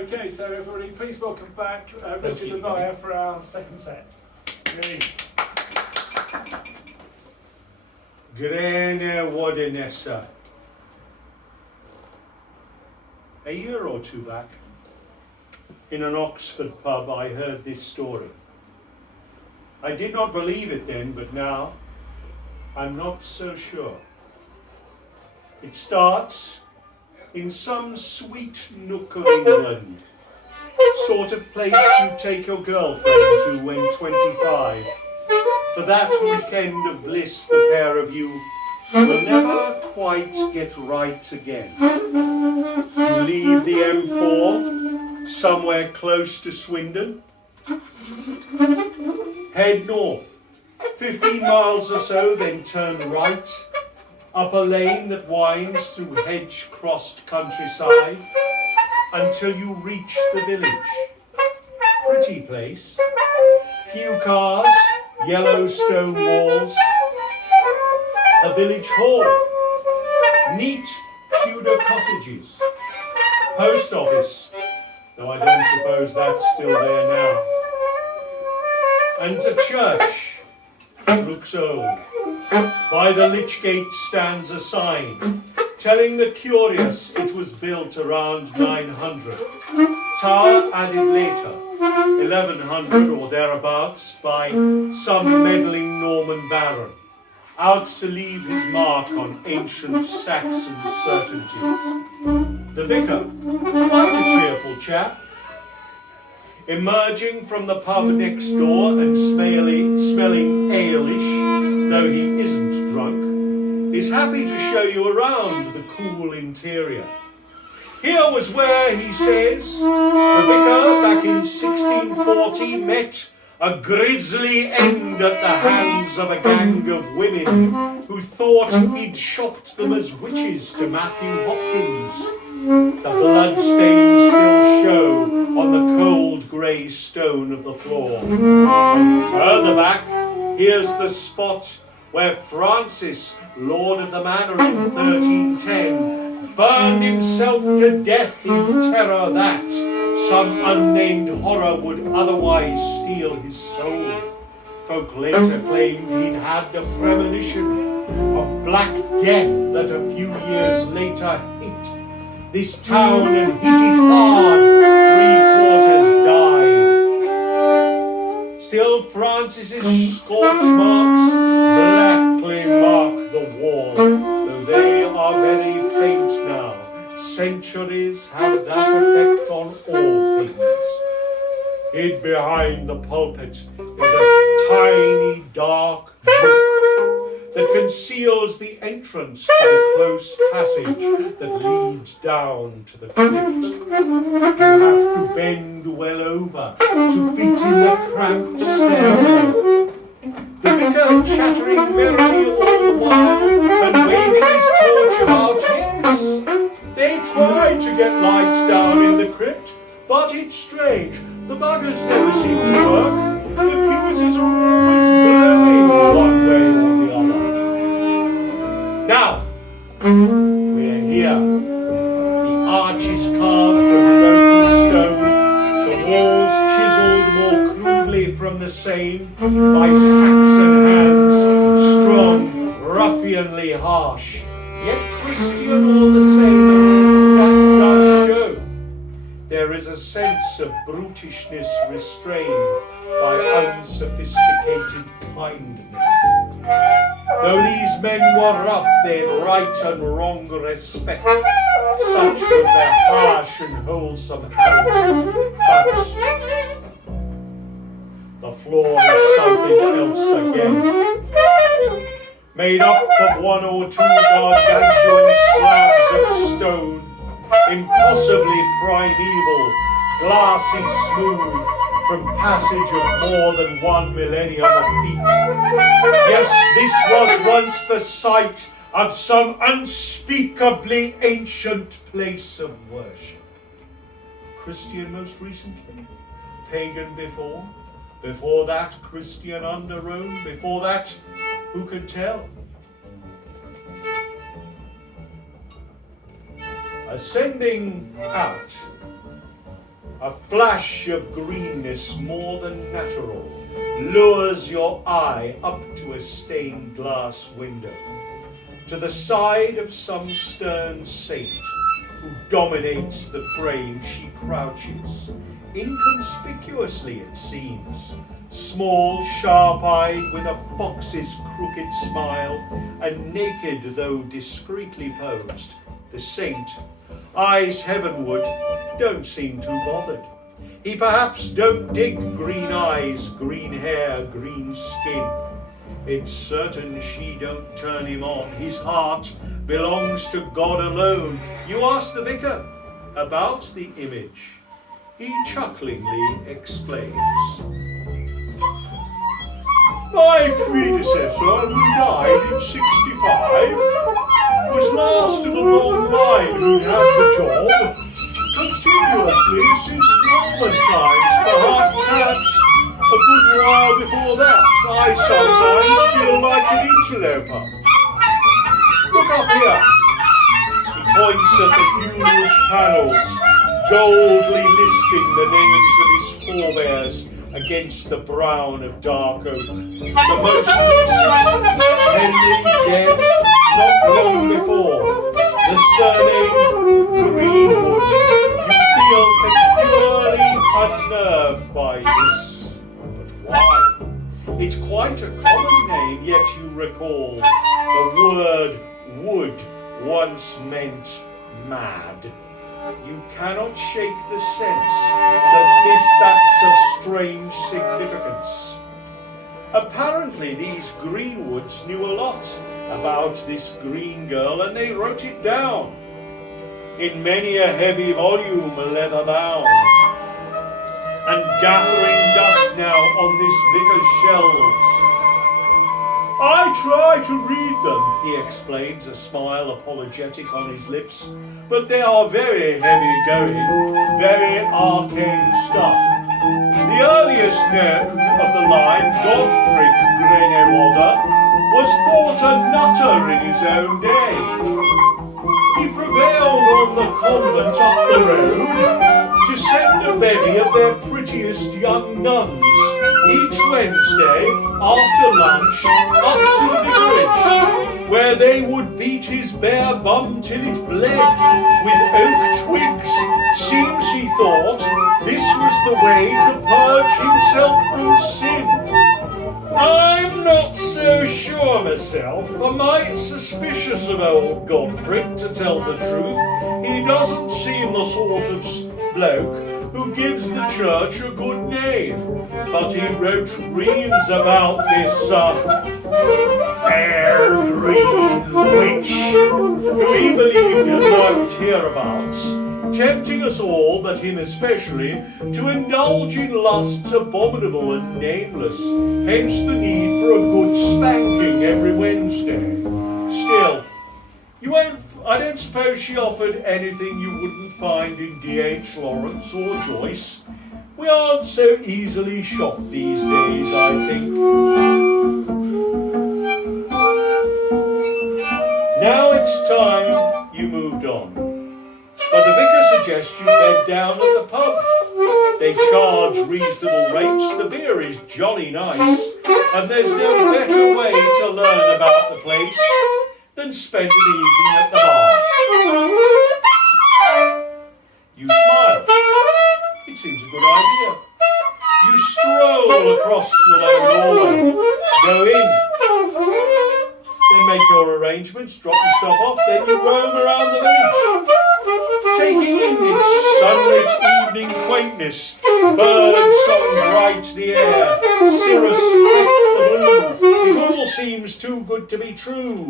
Okay, so everybody, please welcome back Richard and Naya for our second set. Grene Woddenesse. A year or two back, in an Oxford pub, I heard this story. I did not believe it then, but now I'm not so sure. It starts in some sweet nook of England, sort of place you take your girlfriend to when 25. For that weekend of bliss, the pair of you will never quite get right again. You leave the M4 somewhere close to Swindon, head north 15 miles or so, then turn right up a lane that winds through hedge-crossed countryside until you reach the village. Pretty place, few cars, yellow stone walls, a village hall, neat Tudor cottages, post office, though I don't suppose that's still there now, and a church that looks old. By the lich gate stands a sign telling the curious it was built around 900. Tower added later, 1100 or thereabouts, by some meddling Norman baron, out to leave his mark on ancient Saxon certainties. The vicar, quite a cheerful chap, emerging from the pub next door and smelling ale-ish, though he isn't drunk, is happy to show you around the cool interior. Here was where, he says, the vicar back in 1640 met a grisly end at the hands of a gang of women who thought he'd shopped them as witches to Matthew Hopkins. The bloodstains still show on the cold grey stone of the floor. And further back, here's the spot where Francis, Lord of the Manor in 1310, burned himself to death in terror that some unnamed horror would otherwise steal his soul. Folk later claimed he'd had a premonition of black death that a few years later hit this town and hit it hard. 3/4 died. Still Francis's scorch marks blackly mark the wall, though they are very faint now. Centuries have that effect on all things. Hid behind the pulpit is a tiny dark book that conceals the entrance to the close passage that leads down to the crypt. You have to bend well over to fit in the cramped stairway. The vicar chattering merrily all the while and waving his torch about. Yes, they try to get lights down in the crypt, but it's strange, the buggers never seem to work. The fuses are always blowing one way or the other. Now, we're here. The arch is carved from local stone, the walls chiselled more crudely from the same by Saxon hands, strong, ruffianly harsh, yet Christian all the same. That does show there is a sense of brutishness restrained by unsophisticated kindness. Though these men were rough, they'd right and wrong respect. Such was their harsh and wholesome habit. But the floor is something else again. Made up of one or two gargantuan slabs of stone, impossibly primeval, glassy smooth, from passage of more than 1 millennium of feet. Yes, this was once the site of some unspeakably ancient place of worship. Christian most recently, pagan before that Christian under Rome, before that, who could tell? Ascending out A flash of greenness more than natural lures your eye up to a stained glass window, to the side of some stern saint who dominates the frame. She crouches, inconspicuously it seems, small, sharp-eyed, with a fox's crooked smile, and naked though discreetly posed. The saint, eyes heavenward, don't seem too bothered. He perhaps don't dig green eyes, green hair, green skin. It's certain she don't turn him on. His heart belongs to God alone. You ask the vicar about the image. He chucklingly explains. My predecessor, who died in 65, was last of a long line who had the job continuously since Roman times, perhaps a good while before that. I sometimes feel like an interloper. Look up here. He points at the huge panels, goldly listing the names of his forebears against the brown of dark oak. The most recent, Henry dead, not long before. The surname Greenwood. You feel peculiarly unnerved by this. But why? It's quite a common name, yet you recall the word wood once meant mad. You cannot shake the sense that's of strange significance. Apparently these Greenwoods knew a lot about this green girl, and they wrote it down in many a heavy volume, leather bound, and gathering dust now on this vicar's shelves. I try to read them, he explains, a smile apologetic on his lips, but they are very heavy going, very arcane stuff. The earliest known of the line, Godfrey Grene Woddenesse, was thought a nutter in his own day. He prevailed on the convent up the road to send a bevy of their prettiest young nuns each Wednesday after lunch up to the vicarage, where they would beat his bare bum till it bled with oak twigs. Seems he thought this was the way to purge himself from sin. I'm not so sure myself. A mite suspicious of old Godfrey, to tell the truth. He doesn't seem the sort of bloke who gives the church a good name. But he wrote reams about this fair green witch, who he believed lurked hereabouts, tempting us all, but him especially, to indulge in lusts abominable and nameless, hence the need for a good spanking every Wednesday. Still, I don't suppose she offered anything you wouldn't find in D.H. Lawrence or Joyce. We aren't so easily shocked these days, I think. Now it's time you moved on. But the vicar suggests you bed down at the pub. They charge reasonable rates, the beer is jolly nice, and there's no better way to learn about the place than spend an evening at the bar. You smile. It seems a good idea. You stroll across the low doorway, go in, then make your arrangements, drop your stuff off, then you roam around the village, taking in its sunlit evening quaintness. Bird song bright the air, cirrus speck the blue. It all seems too good to be true.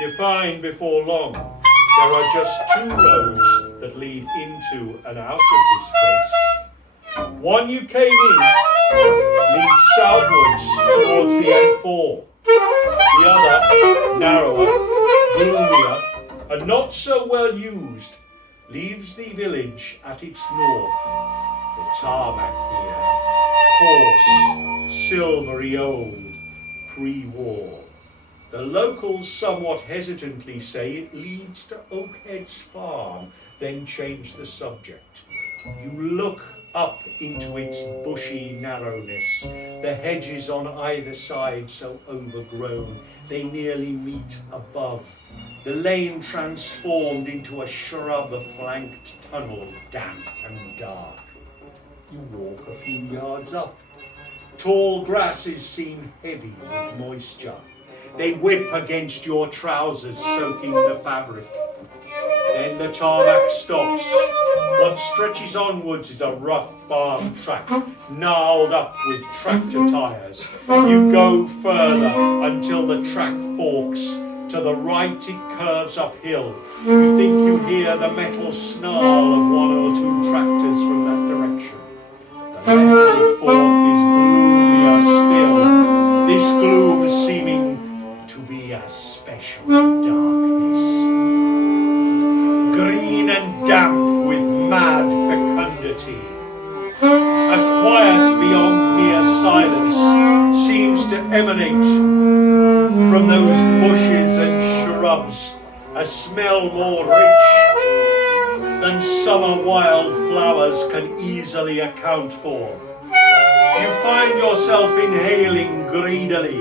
You find before long there are just two roads that lead into and out of this place. One you came in leads southwards towards the M4. The other, narrower, gloomier, and not so well used, leaves the village at its north. The tarmac here, coarse, silvery old, pre-war. The locals somewhat hesitantly say it leads to Oakhead's farm, then change the subject. You look up into its bushy narrowness, the hedges on either side so overgrown they nearly meet above, the lane transformed into a shrub-flanked tunnel, damp and dark. You walk a few yards up. Tall grasses seem heavy with moisture. They whip against your trousers, soaking the fabric. Then the tarmac stops. What stretches onwards is a rough farm track, gnarled up with tractor tires. You go further until the track forks. To the right it curves uphill. You think you hear the metal snarl of one or two tractors from that direction. The left fork is gloomier still, this gloom seeming to be a special darkness. Green and damp with mad fecundity. A quiet beyond mere silence seems to emanate from those bushes and shrubs, a smell more rich than summer wildflowers can easily account for. You find yourself inhaling greedily,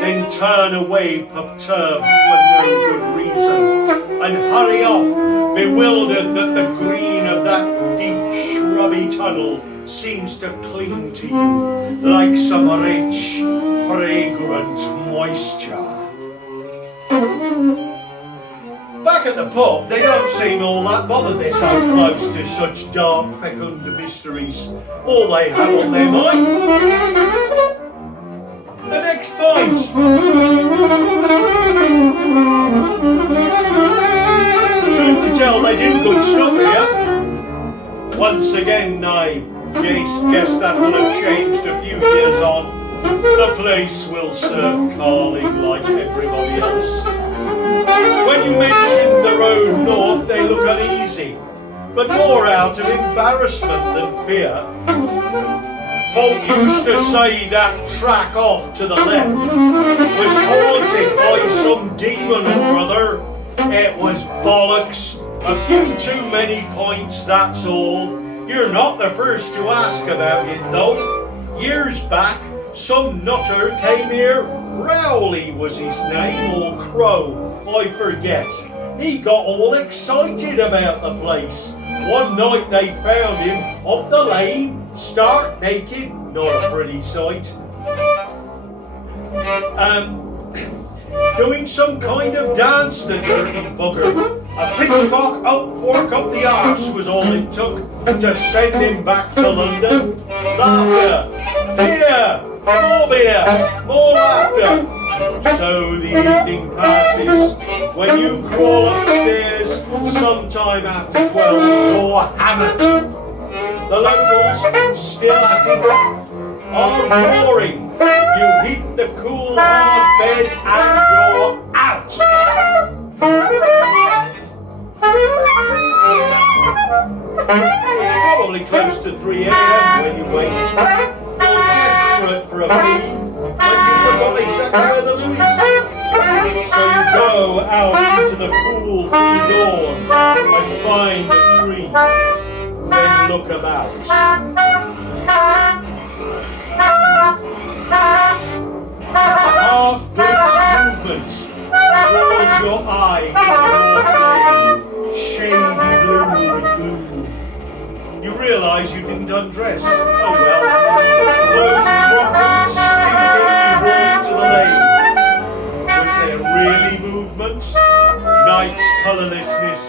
then turn away perturbed for no good reason, and hurry off, bewildered that the green of that deep shrubby tunnel seems to cling to you like some rich, fragrant moisture. Back at the pub, they don't seem all that bothered they're so close to such dark, fecund mysteries. All they have on their mind. The next point. Truth to tell, they do good stuff here. Once again, I guess that will have changed a few years on. The place will serve carling like everybody else. When you mention the road north, they look uneasy, but more out of embarrassment than fear. Folk used to say that track off to the left was haunted by some demon or brother. It was bollocks. A few too many points, that's all. You're not the first to ask about it, though. Years back, some nutter came here. Rowley was his name, or Crow, I forget. He got all excited about the place. One night they found him up the lane, stark naked, not a pretty sight. Doing some kind of dance, the dirty bugger. A pitchfork fork up the arse was all it took to send him back to London. Laughter, beer, more beer, more laughter. So the evening passes. When you crawl upstairs, sometime after 12, you're hammered. The locals, still at it, are roaring. You hit the cool hard bed and you're out. It's probably close to 3 a.m. when you wake. You're desperate for a pee, but you forgot exactly where the loo is. So you go out into the cool pre-dawn and find a tree. Then look about. A half-blitzed movement draws your eye to your flame, shady blue with gloom. You realise you didn't undress. Oh well. Clothes dropping, stinking, you walk to the lane. Was there really movement? Night's colourlessness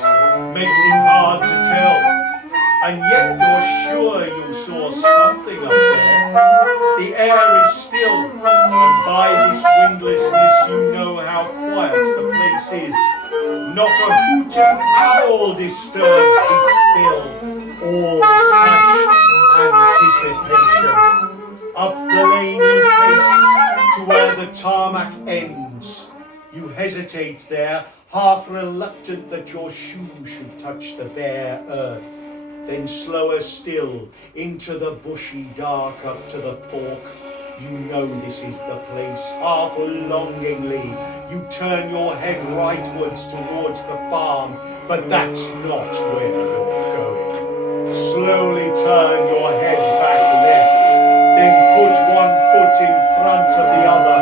makes it hard to tell. And yet you're sure you saw something up there. The air is still, and by this windlessness you know how quiet the place is. Not a hooting owl disturbs this still, all's hushed anticipation. Up the lane you pace to where the tarmac ends. You hesitate there, half reluctant that your shoe should touch the bare earth. Then slower still, into the bushy dark up to the fork. You know this is the place. Half longingly, you turn your head rightwards towards the farm, but that's not where you're going. Slowly turn your head back left, then put one foot in front of the other,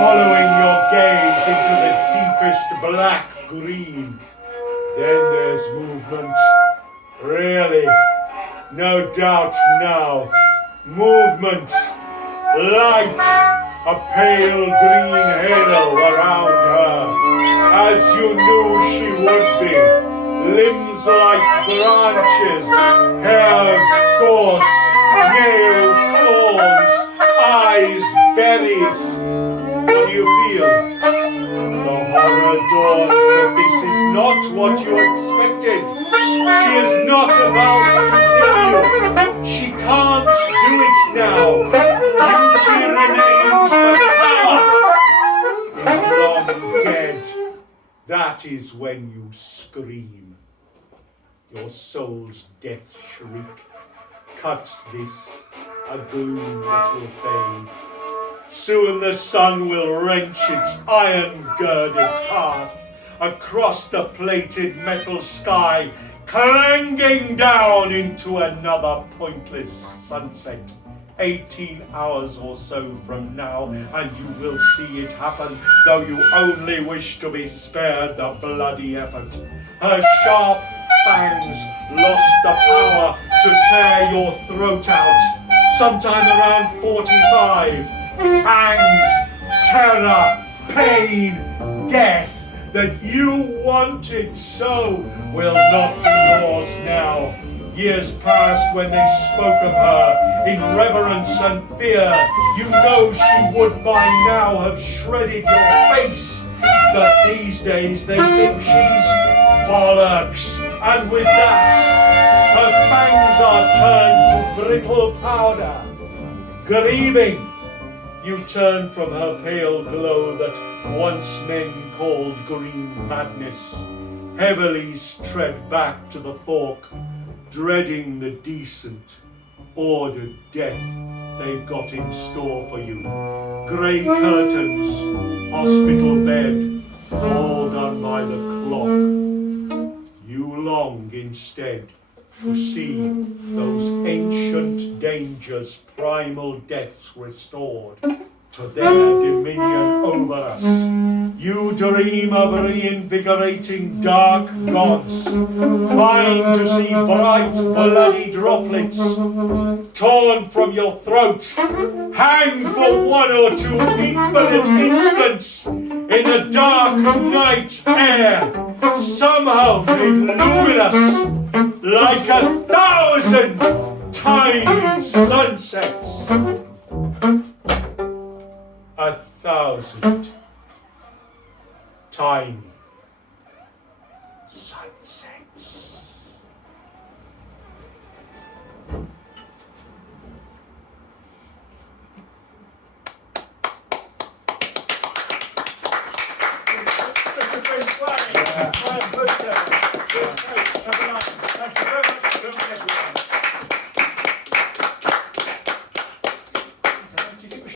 following your gaze into the deepest black green. Then there's movement. Really, no doubt now. Movement. Light. A pale green halo around her, as you knew she would be. Limbs like branches, hair gorse, nails thorns, eyes berries. What do you feel? The horror dawns that this is not what you expected. She is not about to kill you. She can't do it now. Beauty remains, but power is long dead. That is when you scream. Your soul's death shriek cuts this, a gloom that will fade. Soon the sun will wrench its iron-girded path across the plated metal sky, clanging down into another pointless sunset. 18 hours or so from now, and you will see it happen, though you only wish to be spared the bloody effort. Her sharp fangs lost the power to tear your throat out, sometime around 45. Pangs, terror, pain, death that you wanted so will not be yours now. Years past when they spoke of her in reverence and fear, you know she would by now have shredded your face. But these days they think she's bollocks, and with that, her fangs are turned to brittle powder. Grieving, you turn from her pale glow that once men called green madness, heavily tread back to the fork, dreading the decent, ordered death they've got in store for you. Grey curtains, hospital bed, all done by the clock. You long instead to see those ancient dangers, primal deaths restored to their dominion over us. You dream of reinvigorating dark gods, pine to see bright bloody droplets torn from your throat, hang for 1 or 2 infinite instants in the dark night air, somehow made luminous like 1,000 tiny sunsets. 1,000 tiny